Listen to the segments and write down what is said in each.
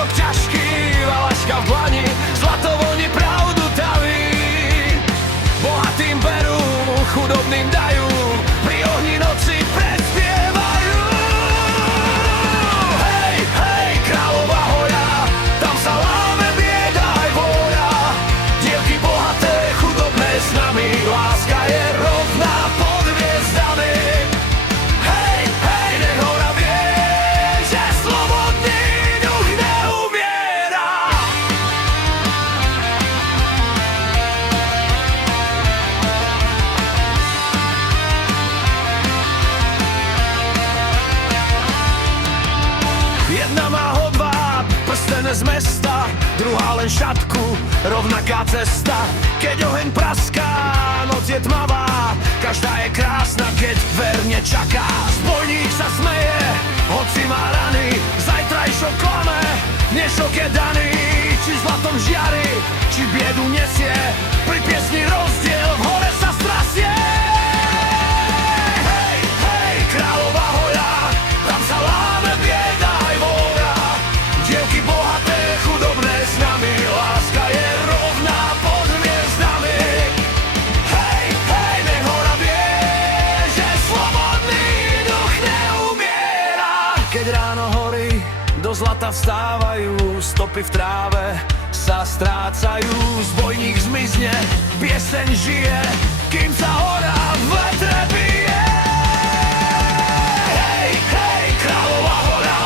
púsok ťažký, valaška v dlani, zlato voní pravdu taví. Bohatým berú, chudobným dajú, pri ohni noci prespievajú. Hej, hej, Kráľova hora, tam sa láme bieda aj vôľa. Dievky bohaté, chudobné s nami, láska je rovná pod hviezdami. Hej, hej, nech hora vie, že slobodný duch neumiera. Jedna má hodváb, prsten z mesta, druhá len šatku, rovnaká cesta. Keď oheň praská, noc je tmavá, každá je krásna, keď verne čaká. Zbojník sa smeje, hoci má rany, zajtrajšok klame, dnešok je daný. Či zlatom žiari, či biedu nesie, pri piesni rozdiel v hore sa strasie. Hej, hej, Kráľova hora, tam sa láme bieda aj vôľa. Dievky bohaté, chudobné s nami, láska je rovná pod hviezdami. Hej, hej, nech hora vie, že slobodný duch neumiera. Keď ráno horí, do zlata vstávajú, stopy v tráve sa strácajú. Zbojník zmizne, pieseň žije, kým sa hora v vetre bije. Hej, hej, Kráľova hora,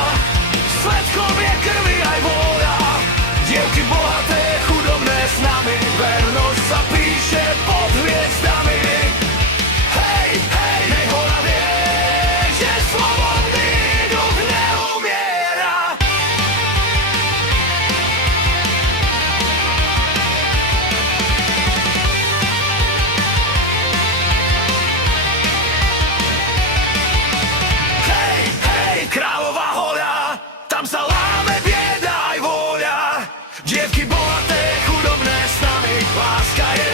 svedkom je krvi aj vôľa. Dievky bohaté, chudobné s nami, vernosť sa píše pod hviezdami. Hej, hej, nech hora vie, že slobodný duch neumiera. Hej, hej, Kráľova hora, tam sa láme bieda aj vôľa. Dievky bohaté, chudobné s nami, láska je